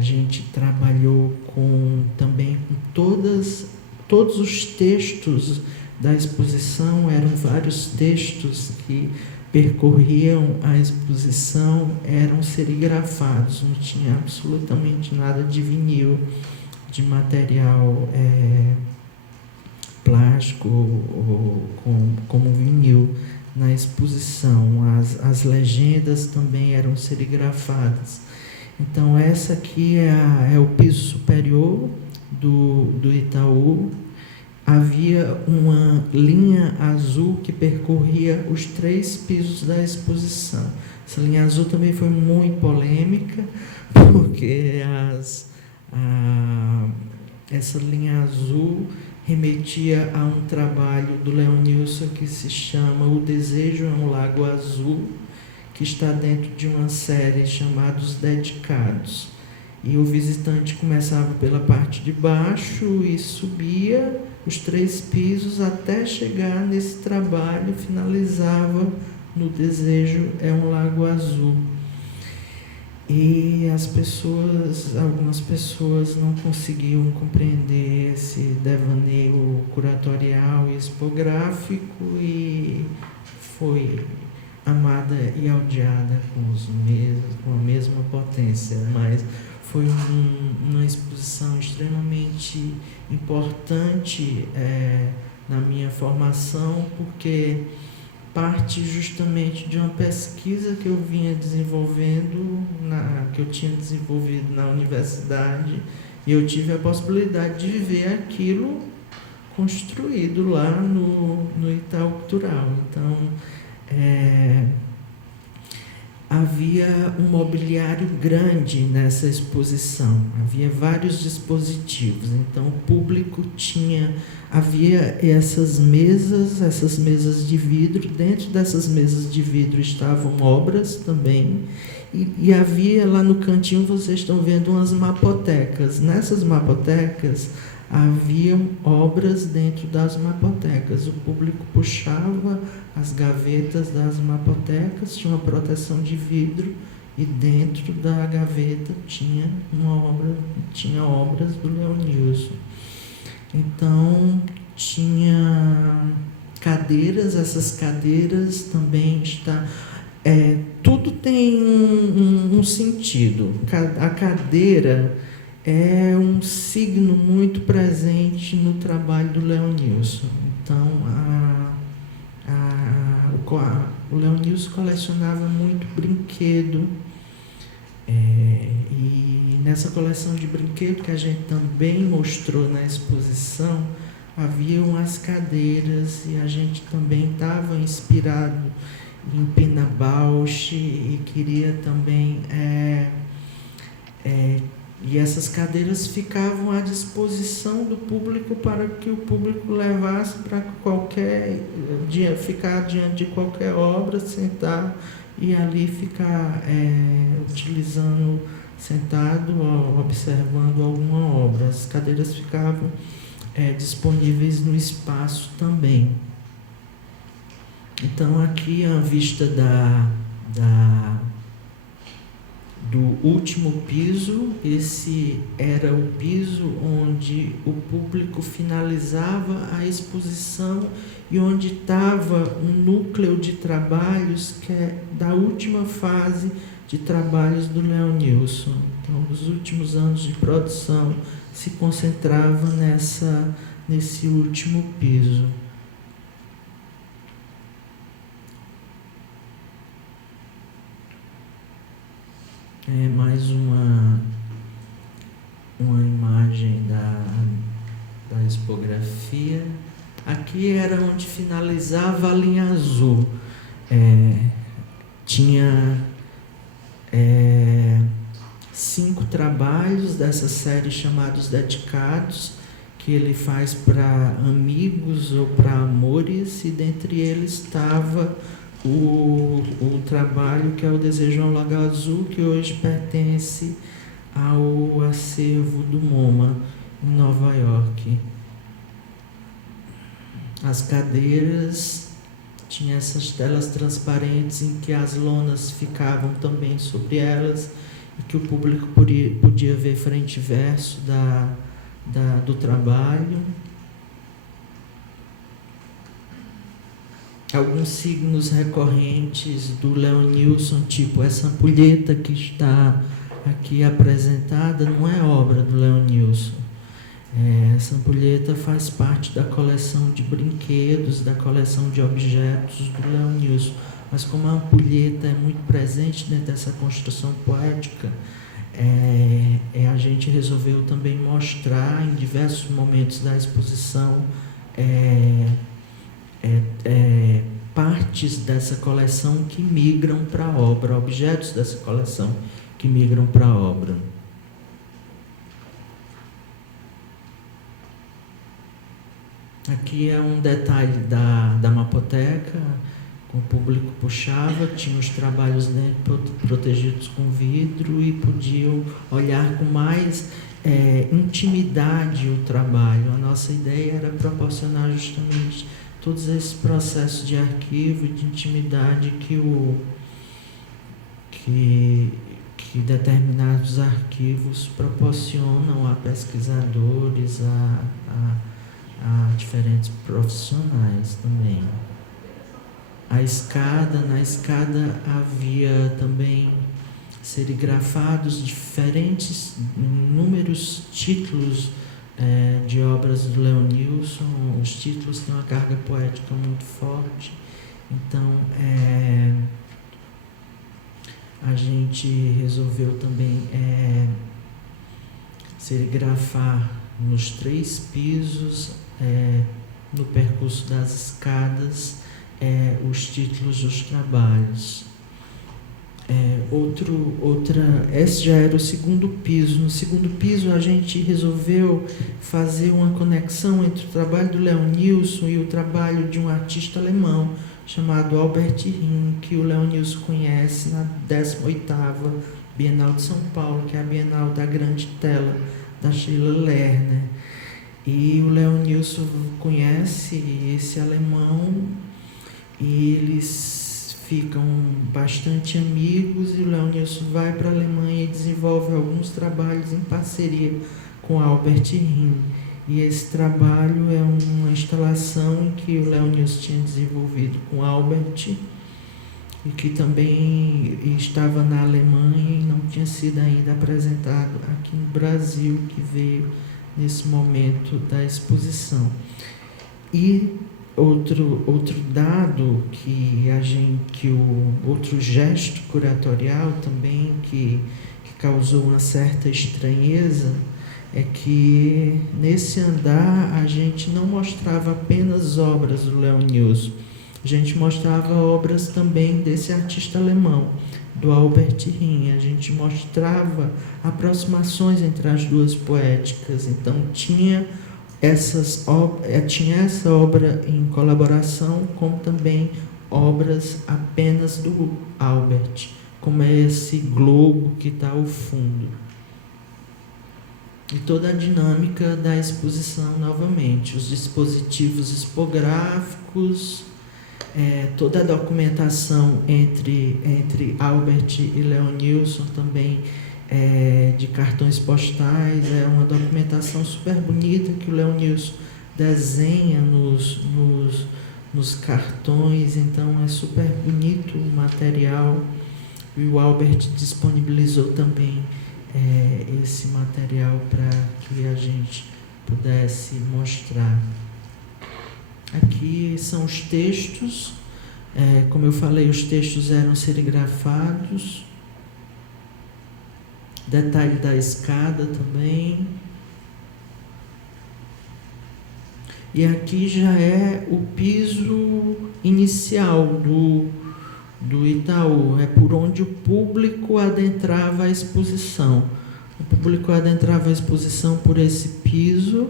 A gente trabalhou também com todos os textos da exposição, eram vários textos que percorriam a exposição, eram serigrafados, não tinha absolutamente nada de vinil, de material plástico ou como vinil na exposição. As legendas também eram serigrafadas. Então essa aqui é o piso superior do Itaú. Havia uma linha azul que percorria os 3 pisos da exposição. Essa linha azul também foi muito polêmica, porque essa linha azul remetia a um trabalho do Leonilson que se chama O Desejo é um Lago Azul, que está dentro de uma série chamada Os Dedicados. E o visitante começava pela parte de baixo e subia os 3 pisos até chegar nesse trabalho, finalizava no Desejo é um Lago Azul. E algumas pessoas não conseguiam compreender esse devaneio curatorial e expográfico, e foi amada e odiada com a mesma potência, mas foi uma exposição extremamente importante na minha formação, porque parte justamente de uma pesquisa que eu vinha desenvolvendo, que eu tinha desenvolvido na universidade, e eu tive a possibilidade de ver aquilo construído lá no Itaú Cultural. Então, havia um mobiliário grande nessa exposição, havia vários dispositivos. Então o público havia essas mesas de vidro. Dentro dessas mesas de vidro estavam obras também, e havia lá no cantinho, vocês estão vendo, umas mapotecas. Nessas mapotecas haviam obras dentro das mapotecas. O público puxava as gavetas das mapotecas, tinha uma proteção de vidro, e dentro da gaveta tinha obras do Leonilson. Então tinha cadeiras, essas cadeiras também tudo tem um sentido. A cadeira é um signo muito presente no trabalho do Leonilson. Então, o Leonilson colecionava muito brinquedo, e nessa coleção de brinquedo que a gente também mostrou na exposição, haviam as cadeiras, e a gente também estava inspirado em Pina Bausch e queria também e essas cadeiras ficavam à disposição do público para que o público levasse para ficar diante de qualquer obra, sentar e ali ficar utilizando, sentado, observando alguma obra. As cadeiras ficavam disponíveis no espaço também. Então aqui a vista do último piso. Esse era o piso onde o público finalizava a exposição e onde estava um núcleo de trabalhos que é da última fase de trabalhos do Leonilson. Então, os últimos anos de produção se concentrava nesse último piso. Mais uma imagem da expografia. Aqui era onde finalizava a linha azul. Tinha 5 trabalhos dessa série chamados Dedicados, que ele faz para amigos ou para amores, e dentre eles estava o trabalho que é o Desejo é um Lago Azul, que hoje pertence ao acervo do MoMA, em Nova York. As cadeiras tinham essas telas transparentes em que as lonas ficavam também sobre elas, que o público podia ver frente e verso do trabalho. Alguns signos recorrentes do Leonilson, tipo essa ampulheta que está aqui apresentada, não é obra do Leonilson. Essa ampulheta faz parte da coleção de brinquedos, da coleção de objetos do Leonilson. Mas como a ampulheta é muito presente dentro dessa construção poética, a gente resolveu também mostrar em diversos momentos da exposição partes dessa coleção que migram para a obra, objetos dessa coleção que migram para a obra. Aqui é um detalhe da mapoteca, com o público puxava, tinha os trabalhos dentro protegidos com vidro e podiam olhar com mais intimidade o trabalho. A nossa ideia era proporcionar justamente todos esses processos de arquivo e de intimidade que determinados arquivos proporcionam a pesquisadores, a diferentes profissionais também. Na escada havia também serigrafados diferentes, inúmeros títulos de obras do Leonilson. Os títulos têm uma carga poética muito forte, então a gente resolveu também serigrafar nos 3 pisos, no percurso das escadas, os títulos dos trabalhos. Esse já era o segundo piso. No segundo piso, a gente resolveu fazer uma conexão entre o trabalho do Leonilson e o trabalho de um artista alemão chamado Albert Riem, que o Leonilson conhece na 18ª Bienal de São Paulo, que é a Bienal da Grande Tela, da Sheila Lerner. E o Leonilson conhece esse alemão e eles ficam bastante amigos, e o Leonilson vai para a Alemanha e desenvolve alguns trabalhos em parceria com Albert Riem. E esse trabalho é uma instalação que o Leonilson tinha desenvolvido com Albert e que também estava na Alemanha e não tinha sido ainda apresentado aqui no Brasil, que veio nesse momento da exposição. E outro dado outro gesto curatorial também que causou uma certa estranheza é que nesse andar a gente não mostrava apenas obras do Leonilson, a gente mostrava obras também desse artista alemão, do Albert Riem. A gente mostrava aproximações entre as duas poéticas, então tinha essa obra em colaboração, como também obras apenas do Albert, como é esse globo que está ao fundo. E toda a dinâmica da exposição novamente, os dispositivos expográficos, toda a documentação entre Albert e Leonilson também, de cartões postais, é uma documentação super bonita que o Leonilson desenha nos cartões, então é super bonito o material, e o Albert disponibilizou também esse material para que a gente pudesse mostrar. Aqui são os textos, como eu falei, os textos eram serigrafados, detalhe da escada também. E aqui já é o piso inicial do Itaú, é por onde o público adentrava a exposição. O público adentrava a exposição por esse piso.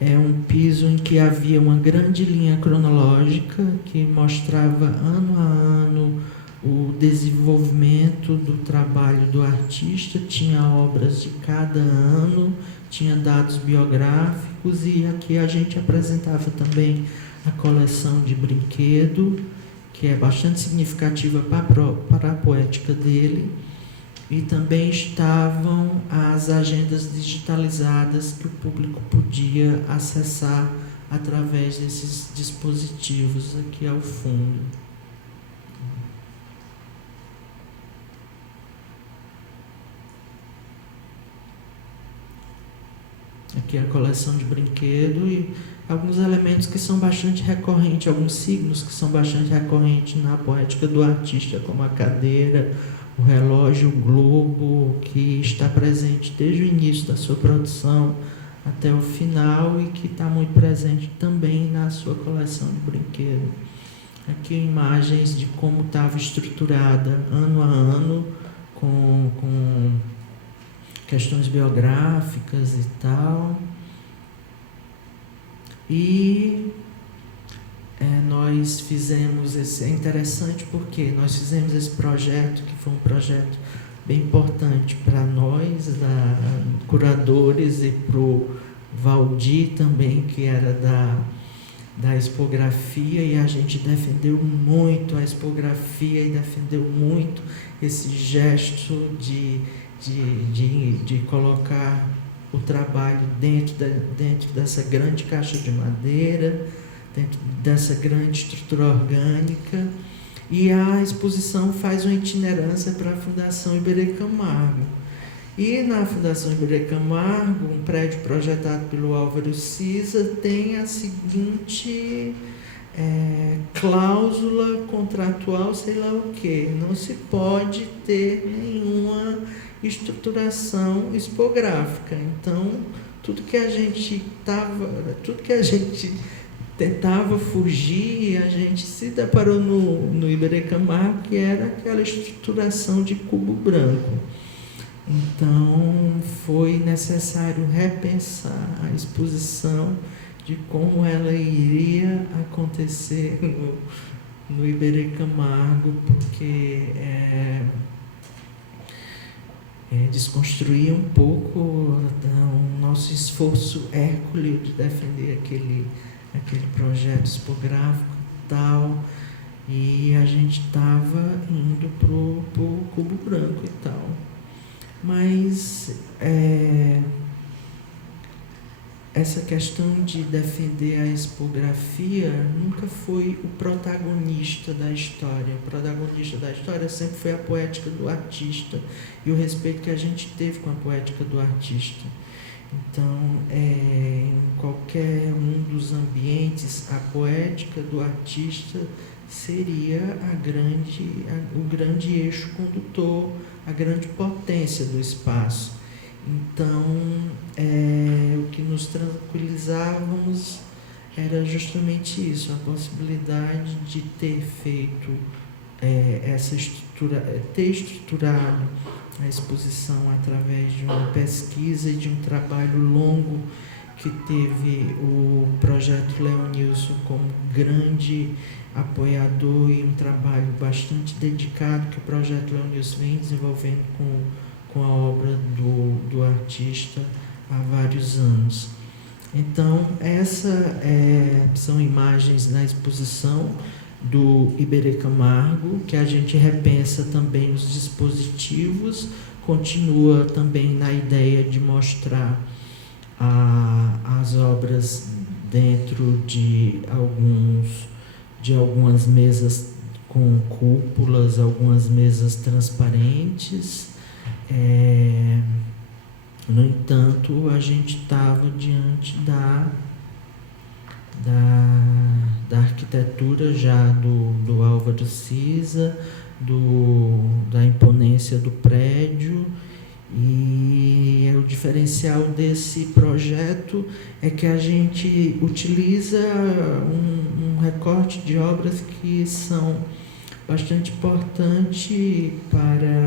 É um piso em que havia uma grande linha cronológica que mostrava ano a ano o desenvolvimento do trabalho do artista, tinha obras de cada ano, tinha dados biográficos, e aqui a gente apresentava também a coleção de brinquedo, que é bastante significativa para a poética dele, E também estavam as agendas digitalizadas que o público podia acessar através desses dispositivos aqui ao fundo. Aqui a coleção de brinquedo e alguns elementos que são bastante recorrentes, alguns signos que são bastante recorrentes na poética do artista, como a cadeira, o relógio, o globo, que está presente desde o início da sua produção até o final e que está muito presente também na sua coleção de brinquedo. Aqui imagens de como estava estruturada ano a ano, com questões biográficas e tal. E nós fizemos esse... É interessante porque nós fizemos esse projeto, que foi um projeto bem importante para nós, curadores, e para o Valdir também, que era da expografia, e a gente defendeu muito a expografia e defendeu muito esse gesto de colocar o trabalho dentro dessa grande caixa de madeira, dentro dessa grande estrutura orgânica. E a exposição faz uma itinerância para a Fundação Iberê Camargo. E na Fundação Iberê Camargo, um prédio projetado pelo Álvaro Siza tem a seguinte cláusula contratual, sei lá o quê: não se pode ter nenhuma estruturação expográfica. Então, tudo que a gente tentava fugir, a gente se deparou no Iberê Camargo, que era aquela estruturação de cubo branco. Então, foi necessário repensar a exposição de como ela iria acontecer no Iberê Camargo, porque desconstruir um pouco o nosso esforço hércules de defender aquele projeto expográfico e tal, e a gente estava indo pro cubo branco e tal. Mas essa questão de defender a expografia nunca foi o protagonista da história. O protagonista da história sempre foi a poética do artista e o respeito que a gente teve com a poética do artista. Então, em qualquer um dos ambientes, a poética do artista seria o grande eixo condutor, a grande potência do espaço. Então, o que nos tranquilizávamos era justamente isso, a possibilidade de ter feito essa estrutura, ter estruturado a exposição através de uma pesquisa e de um trabalho longo que teve o projeto Leonilson como grande apoiador, e um trabalho bastante dedicado que o projeto Leonilson vem desenvolvendo com a obra do artista há vários anos. Então, são imagens na exposição do Iberê Camargo, que a gente repensa também os dispositivos, continua também na ideia de mostrar as obras dentro de algumas mesas com cúpulas, algumas mesas transparentes. No entanto, a gente estava diante da arquitetura já do Álvaro Siza, da imponência do prédio, e o diferencial desse projeto é que a gente utiliza um recorte de obras que são bastante importantes para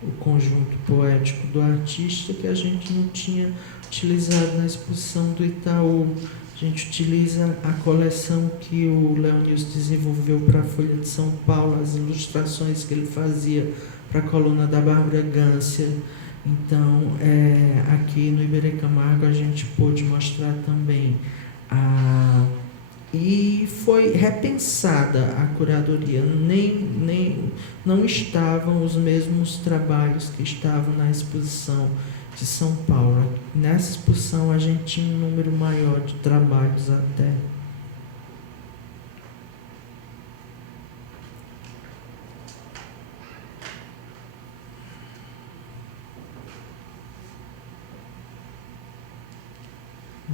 o conjunto poético do artista, que a gente não tinha utilizado na exposição do Itaú. A gente utiliza a coleção que o Leonilson desenvolveu para a Folha de São Paulo, as ilustrações que ele fazia para a coluna da Bárbara Gância. Então, aqui no Iberê Camargo a gente pôde mostrar também E foi repensada a curadoria, não estavam os mesmos trabalhos que estavam na exposição de São Paulo. Nessa exposição a gente tinha um número maior de trabalhos até.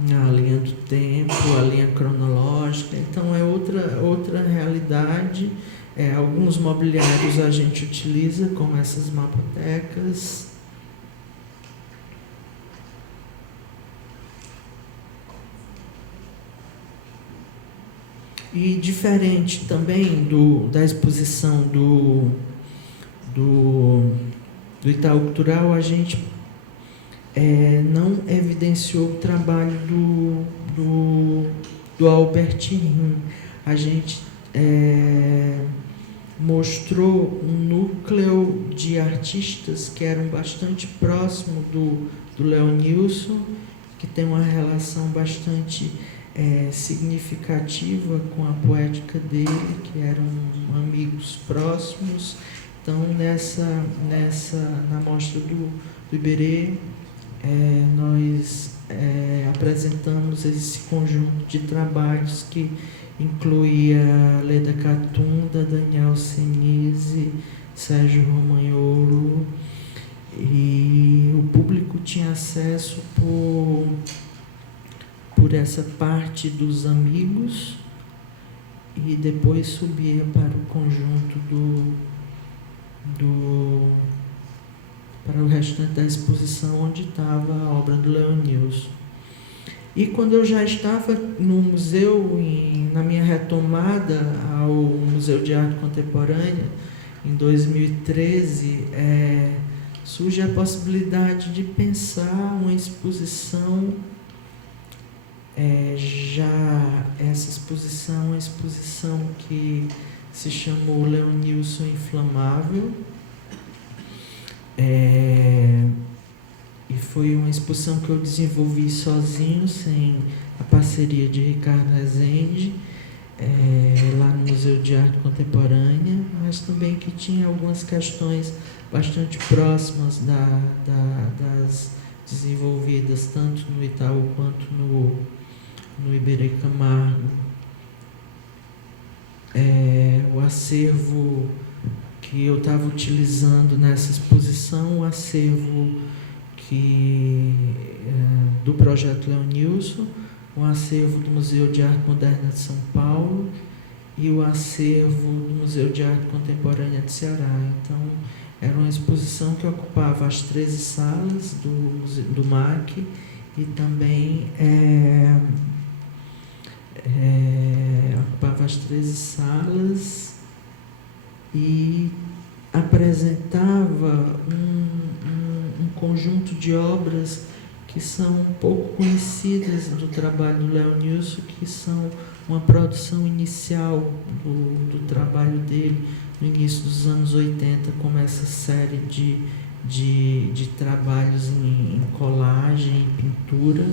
A linha do tempo, a linha cronológica, então é outra realidade. Alguns mobiliários a gente utiliza, como essas mapotecas. E diferente também da exposição do Itaú Cultural, a gente não evidenciou o trabalho do Albert Rim. A gente mostrou um núcleo de artistas que eram bastante próximo do Leonilson, que tem uma relação bastante significativa com a poética dele, que eram amigos próximos. Então, na mostra do Iberê, nós apresentamos esse conjunto de trabalhos que incluía Leda Catunda, Daniel Senise, Sérgio Romagnolo, e o público tinha acesso por essa parte dos amigos e depois subia para o conjunto para o restante da exposição, onde estava a obra do Leonilson. E quando eu já estava no museu, na minha retomada ao Museu de Arte Contemporânea, em 2013, surge a possibilidade de pensar uma exposição, essa exposição, uma exposição que se chamou Leonilson Inflamável, e foi uma exposição que eu desenvolvi sozinho, sem a parceria de Ricardo Rezende, lá no Museu de Arte Contemporânea, mas também que tinha algumas questões bastante próximas das desenvolvidas tanto no Itaú quanto no Iberê Camargo. O acervo que eu estava utilizando nessa exposição, o acervo do projeto Leonilson, o acervo do Museu de Arte Moderna de São Paulo e o acervo do Museu de Arte Contemporânea de Ceará. Então, era uma exposição que ocupava as 13 salas do MAC e também ocupava as 13 salas e apresentava um conjunto de obras que são pouco conhecidas do trabalho do Leonilson, que são uma produção inicial do trabalho dele no início dos anos 80, como essa série de trabalhos em colagem e pintura.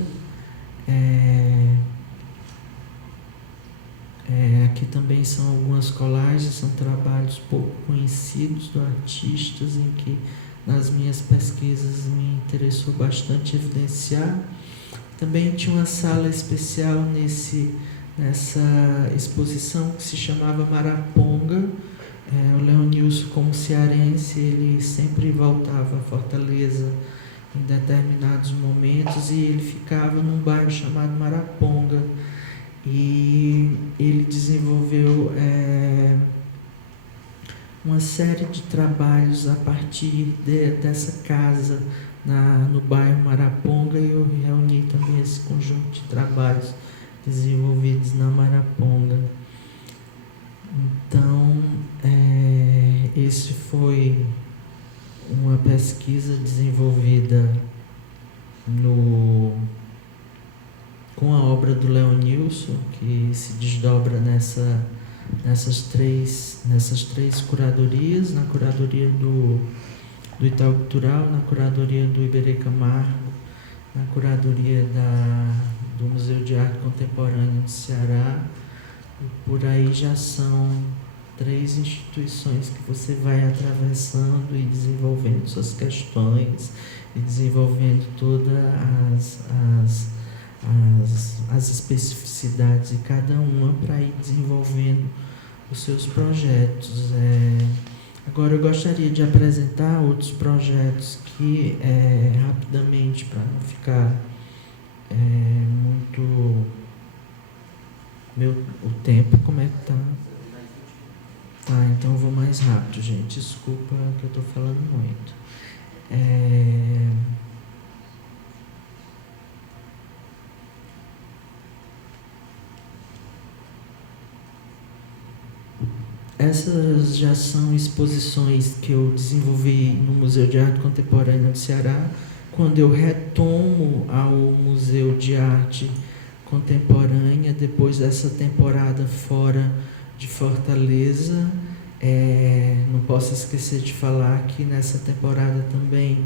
Aqui também são algumas colagens, são trabalhos pouco conhecidos de artistas, em que nas minhas pesquisas me interessou bastante evidenciar. Também tinha uma sala especial nessa exposição que se chamava Maraponga. O Leonilson, como cearense, ele sempre voltava a Fortaleza em determinados momentos e ele ficava num bairro chamado Maraponga. E ele desenvolveu uma série de trabalhos a partir dessa casa no bairro Maraponga, e eu reuni também esse conjunto de trabalhos desenvolvidos na Maraponga. Então, esse foi uma pesquisa desenvolvida com a obra do Leonilson, que se desdobra nessas três curadorias, na curadoria do Itaú Cultural, na curadoria do Iberê Camargo, na curadoria do Museu de Arte Contemporânea do Ceará, Por aí já são 3 instituições que você vai atravessando e desenvolvendo suas questões e desenvolvendo todas as especificidades de cada uma para ir desenvolvendo os seus projetos. Agora eu gostaria de apresentar outros projetos que, rapidamente, para não ficar muito... o tempo, como é que tá? Tá, então eu vou mais rápido, gente. Desculpa que eu estou falando muito. Essas já são exposições que eu desenvolvi no Museu de Arte Contemporânea do Ceará. Quando eu retomo ao Museu de Arte Contemporânea, depois dessa temporada fora de Fortaleza, não posso esquecer de falar que nessa temporada também,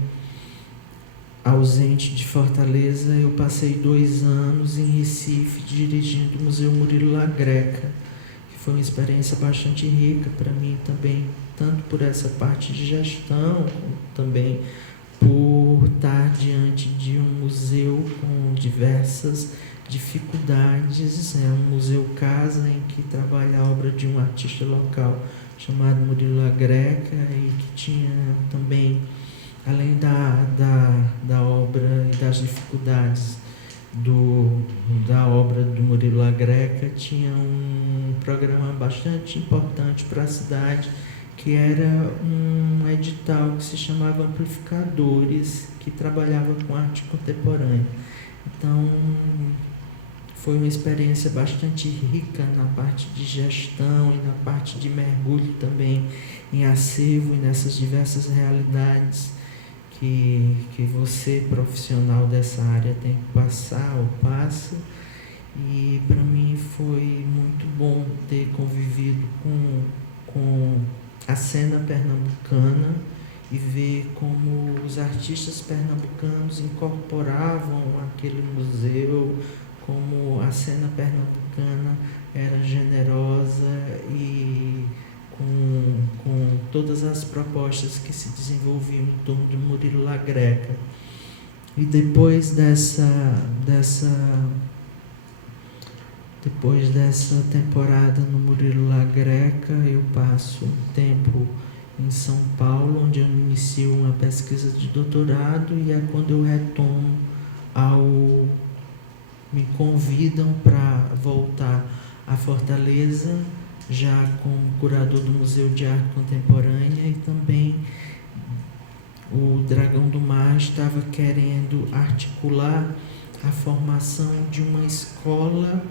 ausente de Fortaleza, eu passei 2 anos em Recife dirigindo o Museu Murilo La Greca, que foi uma experiência bastante rica para mim também, tanto por essa parte de gestão, como também por estar diante de um museu com diversas dificuldades. É um museu casa em que trabalha a obra de um artista local chamado Murilo La Greca, e que tinha também, além da obra e das dificuldades da obra do Murilo La Greca, tinha um programa bastante importante para a cidade, que era um edital que se chamava Amplificadores, que trabalhava com arte contemporânea. Então, foi uma experiência bastante rica na parte de gestão e na parte de mergulho também em acervo e nessas diversas realidades que você, profissional dessa área, tem que passar ou passa. E para mim foi muito bom ter convivido com a cena pernambucana e ver como os artistas pernambucanos incorporavam aquele museu, como a cena pernambucana era generosa e com todas as propostas que se desenvolviam em torno do Murilo La Greca. E depois dessa temporada no Murilo La Greca, eu passo um tempo em São Paulo, onde eu inicio uma pesquisa de doutorado, e é quando eu retomo me convidam para voltar a Fortaleza, já como curador do Museu de Arte Contemporânea, e também o Dragão do Mar estava querendo articular a formação de uma escola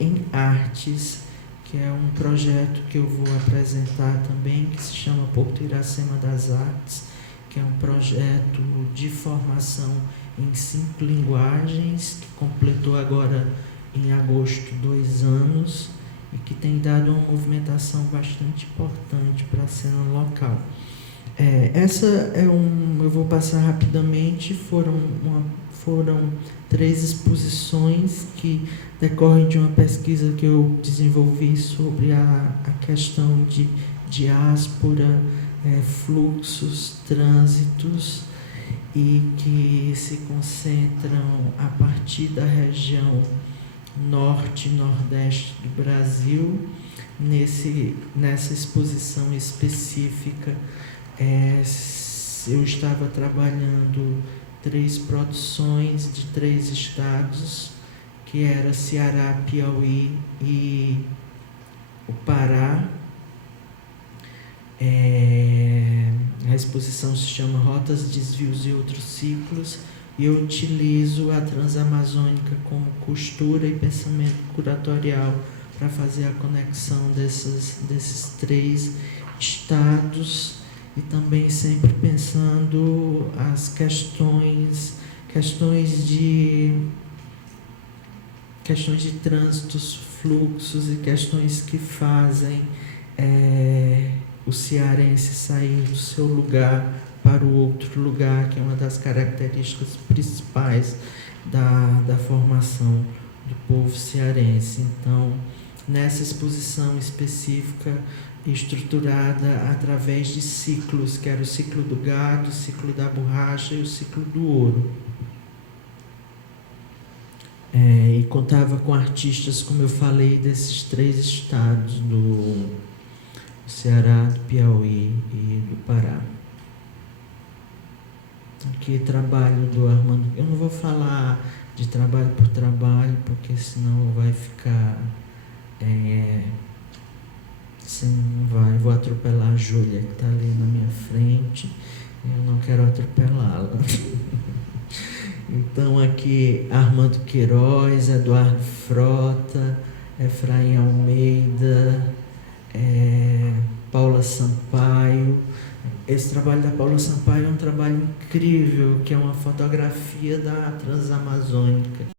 em artes, que é um projeto que eu vou apresentar também, que se chama Porto Iracema das Artes, que é um projeto de formação em 5 linguagens, que completou agora em agosto 2 anos, e que tem dado uma movimentação bastante importante para a cena local. Eu vou passar rapidamente. Foram 3 exposições que decorrem de uma pesquisa que eu desenvolvi sobre a questão de diáspora, fluxos, trânsitos, e que se concentram a partir da região norte e nordeste do Brasil. Nessa exposição específica, eu estava trabalhando 3 produções de 3 estados, que era Ceará, Piauí e o Pará. A exposição se chama Rotas, Desvios e Outros Ciclos, e eu utilizo a Transamazônica como costura e pensamento curatorial para fazer a conexão desses 3 estados, e também sempre pensando as questões de trânsitos, fluxos e questões que fazem o cearense sair do seu lugar para o outro lugar, que é uma das características principais da formação do povo cearense. Então, nessa exposição específica estruturada através de ciclos, que era o ciclo do gado, o ciclo da borracha e o ciclo do ouro. E contava com artistas, como eu falei, desses 3 estados, do Ceará, do Piauí e do Pará. Aqui trabalho do Armando. Eu não vou falar de trabalho por trabalho, porque senão vai ficar... vou atropelar a Júlia, que está ali na minha frente. Eu não quero atropelá-la. Então aqui Armando Queiroz, Eduardo Frota, Efraim Almeida, Paula Sampaio. Esse trabalho da Paula Sampaio é um trabalho incrível, que é uma fotografia da Transamazônica.